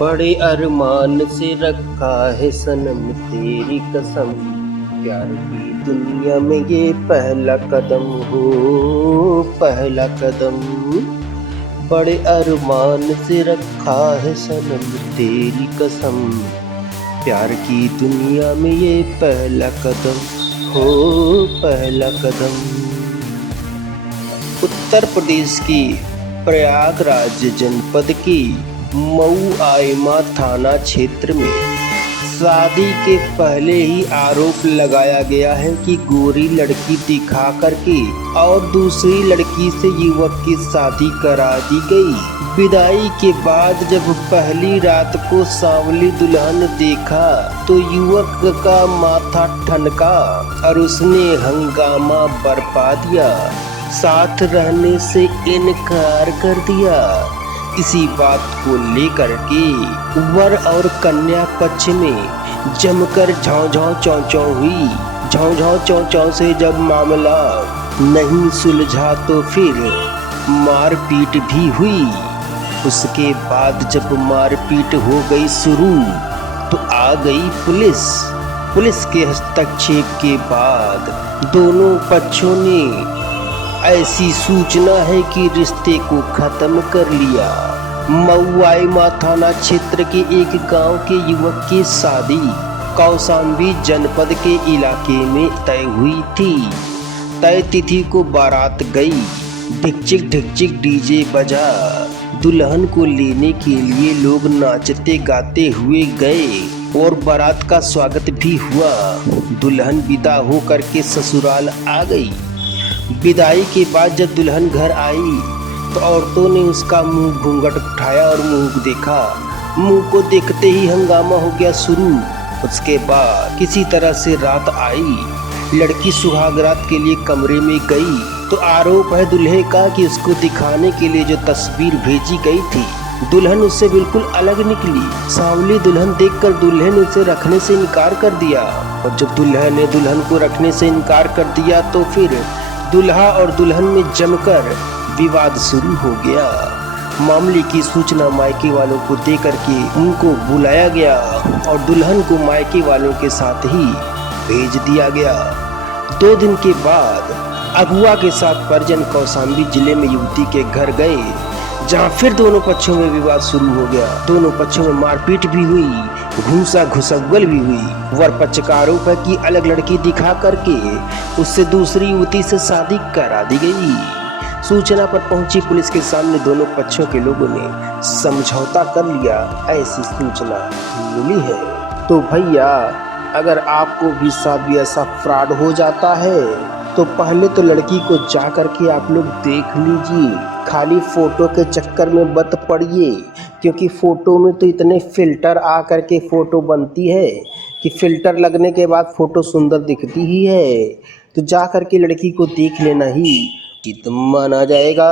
बड़े अरमान से रखा है सनम तेरी कसम, प्यार की दुनिया में ये पहला कदम हो, पहला कदम। बड़े अरमान से रखा है सनम तेरी कसम, प्यार की दुनिया में ये पहला कदम हो, पहला कदम। उत्तर प्रदेश की प्रयागराज जनपद की मऊ आइमा थाना क्षेत्र में शादी के पहले ही आरोप लगाया गया है कि गोरी लड़की दिखा करके और दूसरी लड़की से युवक की शादी करा दी गई। विदाई के बाद जब पहली रात को सांवली दुल्हन देखा तो युवक का माथा ठनका और उसने हंगामा बरपा दिया, साथ रहने से इनकार कर दिया। इसी बात को लेकर के वर और कन्या पक्ष में जमकर झाँव चौं हुई। झाँव चौं से जब मामला नहीं सुलझा तो फिर मारपीट भी हुई। उसके बाद जब मारपीट हो गई शुरू तो आ गई पुलिस। पुलिस के हस्तक्षेप के बाद दोनों पक्षों ने ऐसी सूचना है कि रिश्ते को खत्म कर लिया। मऊ आइमा थाना क्षेत्र के एक गांव के युवक की शादी कौशाम्बी जनपद के इलाके में तय हुई थी। तय तिथि को बारात गई, ढिकचिक डीजे बजा। दुल्हन को लेने के लिए लोग नाचते गाते हुए गए और बारात का स्वागत भी हुआ। दुल्हन विदा होकर के ससुराल आ गई। विदाई के बाद जब दुल्हन घर आई तो औरतों ने उसका मुंह घूंघट उठाया और मुंह देखा। मुंह को देखते ही हंगामा हो गया शुरू। उसके बाद किसी तरह से रात आई। लड़की सुहागरात के लिए कमरे में गई तो आरोप है दूल्हे का कि उसको दिखाने के लिए जो तस्वीर भेजी गई थी दुल्हन उससे बिल्कुल अलग निकली। सांवली दुल्हन देखकर दूल्हे ने उसे रखने से इनकार कर दिया और जब दूल्हे ने दुल्हन को रखने से इनकार कर दिया तो फिर दूल्हा और दुल्हन में जमकर विवाद शुरू हो गया। मामले की सूचना मायके वालों को देकर के उनको बुलाया गया और दुल्हन को मायके वालों के साथ ही भेज दिया गया। 2 दिन के बाद अगुआ के साथ परिजन कौशाम्बी जिले में युवती के घर गए, जहां फिर दोनों पक्षों में विवाद शुरू हो गया। दोनों पक्षों में मारपीट भी हुई, घूसा घुसगल भी हुई। वर पक्ष का आरोप है कि अलग लड़की दिखा करके उससे दूसरी युवती से शादी करा दी गई। सूचना पर पहुंची पुलिस के सामने दोनों पक्षों के लोगों ने समझौता कर लिया, ऐसी सूचना मिली है। तो भैया अगर आपको भी साथ भी ऐसा फ्रॉड हो जाता है तो पहले तो लड़की को जा करके आप लोग देख लीजिए। खाली फोटो के चक्कर में मत पड़िए, क्योंकि फोटो में तो इतने फिल्टर आ करके फोटो बनती है कि फिल्टर लगने के बाद फोटो सुंदर दिखती ही है। तो जा करके लड़की को देख लेना ही कि माना जाएगा।